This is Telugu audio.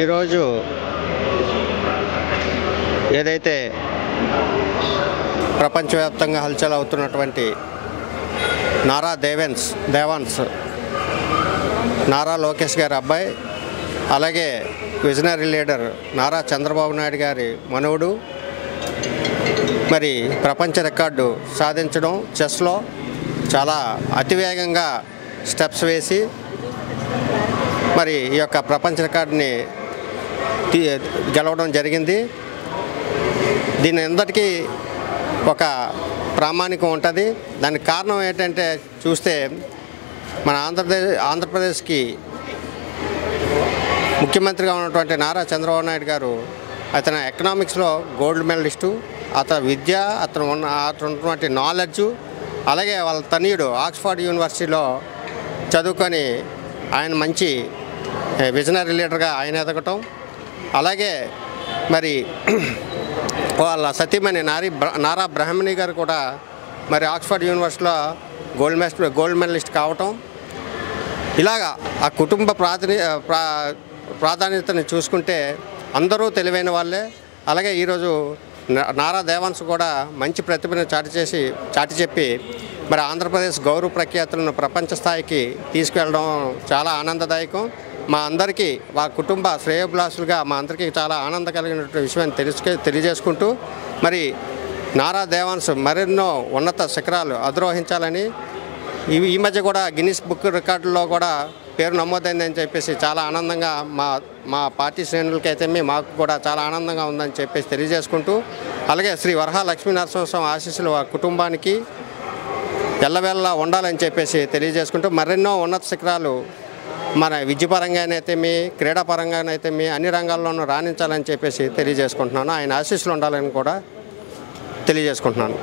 ఈరోజు ఏదైతే ప్రపంచవ్యాప్తంగా హల్చల్ అవుతున్నటువంటి నారా దేవాన్స్ నారా లోకేష్ గారి అబ్బాయి, అలాగే విజనరీ లీడర్ నారా చంద్రబాబు నాయుడు గారి మనవడు మరి ప్రపంచ రికార్డు సాధించడం, చెస్లో చాలా అతివేగంగా స్టెప్స్ వేసి మరి ఈ యొక్క ప్రపంచ రికార్డుని గెలవడం జరిగింది. దీని అందరికీ ఒక ప్రామాణికం ఉంటుంది. దానికి కారణం ఏంటంటే చూస్తే మన ఆంధ్రప్రదేశ్కి ముఖ్యమంత్రిగా ఉన్నటువంటి నారా చంద్రబాబు నాయుడు గారు, అతను ఎకనామిక్స్లో గోల్డ్ మెడలిస్టు, అతని విద్య, అతను ఉన్నటువంటి నాలెడ్జు, అలాగే వాళ్ళ తనయుడు ఆక్స్ఫర్డ్ యూనివర్సిటీలో చదువుకొని ఆయన మంచి విజనరీ లీడర్గా ఆయన ఎదగటం, అలాగే మరి వాళ్ళ సతీమణి నారా బ్రహ్మణి గారు కూడా మరి ఆక్స్ఫర్డ్ యూనివర్సిటీలో గోల్డ్ మెడలిస్ట్ కావటం, ఇలాగా ఆ కుటుంబ ప్రాధాన్యతని చూసుకుంటే అందరూ తెలివైన వాళ్ళే. అలాగే ఈరోజు నారా దేవాన్స్ కూడా మంచి ప్రతిభను చాటి చెప్పి మరి ఆంధ్రప్రదేశ్ గౌరవ ప్రఖ్యాతులను ప్రపంచ స్థాయికి తీసుకెళ్ళడం చాలా ఆనందదాయకం. మా అందరికీ మా కుటుంబ శ్రేయోభిలాషులుగా మా అందరికీ చాలా ఆనందం కలిగినటువంటి విషయాన్ని తెలియజేసుకుంటూ మరి నారా దేవాన్స్ మరెన్నో ఉన్నత శిఖరాలు అధిరోహించాలని, ఈ మధ్య కూడా గిన్నిస్ బుక్ రికార్డుల్లో కూడా పేరు నమోదైందని చెప్పేసి చాలా ఆనందంగా మా పార్టీ శ్రేణులకైతే మాకు కూడా చాలా ఆనందంగా ఉందని చెప్పేసి తెలియజేసుకుంటూ, అలాగే శ్రీ వరహా లక్ష్మీ నరసింహస్వామి ఆశీస్సులు ఆ కుటుంబానికి ఎల్లవేళలా ఉండాలని చెప్పేసి తెలియజేసుకుంటూ మరెన్నో ఉన్నత శిఖరాలు మన విద్యపరంగానైతేమి, క్రీడాపరంగానైతేమి అన్ని రంగాల్లోనూ రాణించాలని చెప్పేసి తెలియజేసుకుంటున్నాను. ఆయన ఆశీస్సులు ఉండాలని కూడా తెలియజేసుకుంటున్నాను.